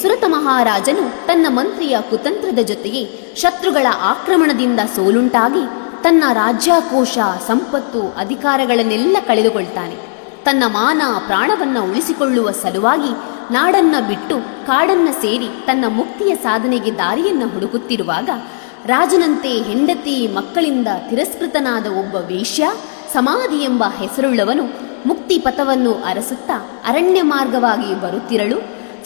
ಸುರತ ಮಹಾರಾಜನು ತನ್ನ ಮಂತ್ರಿಯ ಕುತಂತ್ರದ ಜೊತೆಗೆ ಶತ್ರುಗಳ ಆಕ್ರಮಣದಿಂದ ಸೋಲುಂಟಾಗಿ ತನ್ನ ರಾಜ್ಯಾಕೋಶ, ಸಂಪತ್ತು, ಅಧಿಕಾರಗಳನ್ನೆಲ್ಲ ಕಳೆದುಕೊಳ್ತಾನೆ. ತನ್ನ ಮಾನ ಪ್ರಾಣವನ್ನು ಉಳಿಸಿಕೊಳ್ಳುವ ಸಲುವಾಗಿ ನಾಡನ್ನ ಬಿಟ್ಟು ಕಾಡನ್ನ ಸೇರಿ ತನ್ನ ಮುಕ್ತಿಯ ಸಾಧನೆಗೆ ದಾರಿಯನ್ನು ಹುಡುಕುತ್ತಿರುವಾಗ, ರಾಜನಂತೆ ಹೆಂಡತಿ ಮಕ್ಕಳಿಂದ ತಿರಸ್ಕೃತನಾದ ಒಬ್ಬ ವೇಶ್ಯ ಸಮಾಧಿ ಎಂಬ ಹೆಸರುಳ್ಳವನು ಮುಕ್ತಿ ಪಥವನ್ನು ಅರಸುತ್ತಾ ಅರಣ್ಯ ಮಾರ್ಗವಾಗಿ ಬರುತ್ತಿರಲು,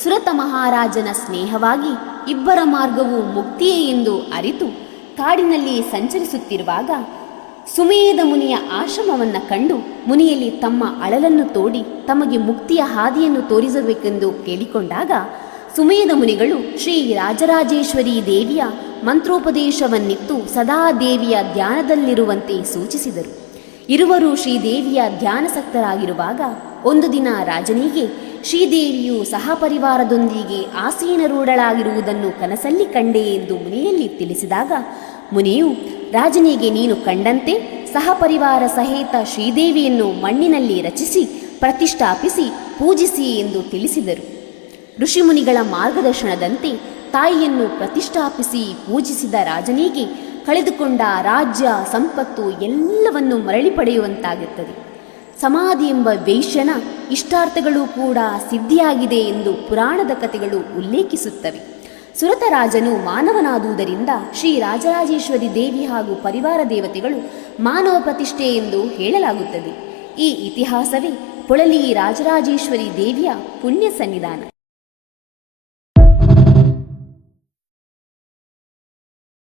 ಸುರತ ಮಹಾರಾಜನ ಸ್ನೇಹವಾಗಿ ಇಬ್ಬರ ಮಾರ್ಗವು ಮುಕ್ತಿಯೇ ಎಂದು ಅರಿತು ಕಾಡಿನಲ್ಲಿ ಸಂಚರಿಸುತ್ತಿರುವಾಗ ಸುಮೇಧ ಮುನಿಯ ಆಶ್ರಮವನ್ನು ಕಂಡು ಮುನಿಯಲ್ಲಿ ತಮ್ಮ ಅಳಲನ್ನು ತೋಡಿ ತಮಗೆ ಮುಕ್ತಿಯ ಹಾದಿಯನ್ನು ತೋರಿಸಬೇಕೆಂದು ಕೇಳಿಕೊಂಡಾಗ, ಸುಮೇಧ ಮುನಿಗಳು ಶ್ರೀ ರಾಜರಾಜೇಶ್ವರಿ ದೇವಿಯ ಮಂತ್ರೋಪದೇಶವನ್ನಿತ್ತು ಸದಾ ದೇವಿಯ ಧ್ಯಾನದಲ್ಲಿರುವಂತೆ ಸೂಚಿಸಿದರು. ಇರುವರು ಶ್ರೀದೇವಿಯ ಧ್ಯಾನಸಕ್ತರಾಗಿರುವಾಗ ಒಂದು ದಿನ ರಾಜನಿಗೆ ಶ್ರೀದೇವಿಯು ಸಹಪರಿವಾರದೊಂದಿಗೆ ಆಸೀನರೂಢಳಾಗಿರುವುದನ್ನು ಕನಸಲ್ಲಿ ಕಂಡೆ ಎಂದು ಮುನಿಯಲ್ಲಿ ತಿಳಿಸಿದಾಗ, ಮುನಿಯು ರಾಜನಿಗೆ ನೀನು ಕಂಡಂತೆ ಸಹಪರಿವಾರ ಸಹಿತ ಶ್ರೀದೇವಿಯನ್ನು ಮಣ್ಣಿನಲ್ಲಿ ರಚಿಸಿ ಪ್ರತಿಷ್ಠಾಪಿಸಿ ಪೂಜಿಸಿ ಎಂದು ತಿಳಿಸಿದರು. ಋಷಿಮುನಿಗಳ ಮಾರ್ಗದರ್ಶನದಂತೆ ತಾಯಿಯನ್ನು ಪ್ರತಿಷ್ಠಾಪಿಸಿ ಪೂಜಿಸಿದ ರಾಜನಿಗೆ ಕಳೆದುಕೊಂಡ ರಾಜ್ಯ, ಸಂಪತ್ತು ಎಲ್ಲವನ್ನು ಮರಳಿ ಪಡೆಯುವಂತಾಗುತ್ತದೆ. ಸಮಾಧಿ ಎಂಬ ವೇಶ್ಯನ ಇಷ್ಟಾರ್ಥಗಳು ಕೂಡ ಸಿದ್ಧಿಯಾಗಿದೆ ಎಂದು ಪುರಾಣದ ಕಥೆಗಳು ಉಲ್ಲೇಖಿಸುತ್ತವೆ. ಸುರತರಾಜನು ಮಾನವನಾದುದರಿಂದ ಶ್ರೀ ರಾಜರಾಜೇಶ್ವರಿ ದೇವಿ ಹಾಗೂ ಪರಿವಾರ ದೇವತೆಗಳು ಮಾನವ ಪ್ರತಿಷ್ಠೆ ಎಂದು ಹೇಳಲಾಗುತ್ತದೆ. ಈ ಇತಿಹಾಸವೇ ಪೊಳಲಿ ರಾಜರಾಜೇಶ್ವರಿ ದೇವಿಯ ಪುಣ್ಯ ಸನ್ನಿಧಾನ.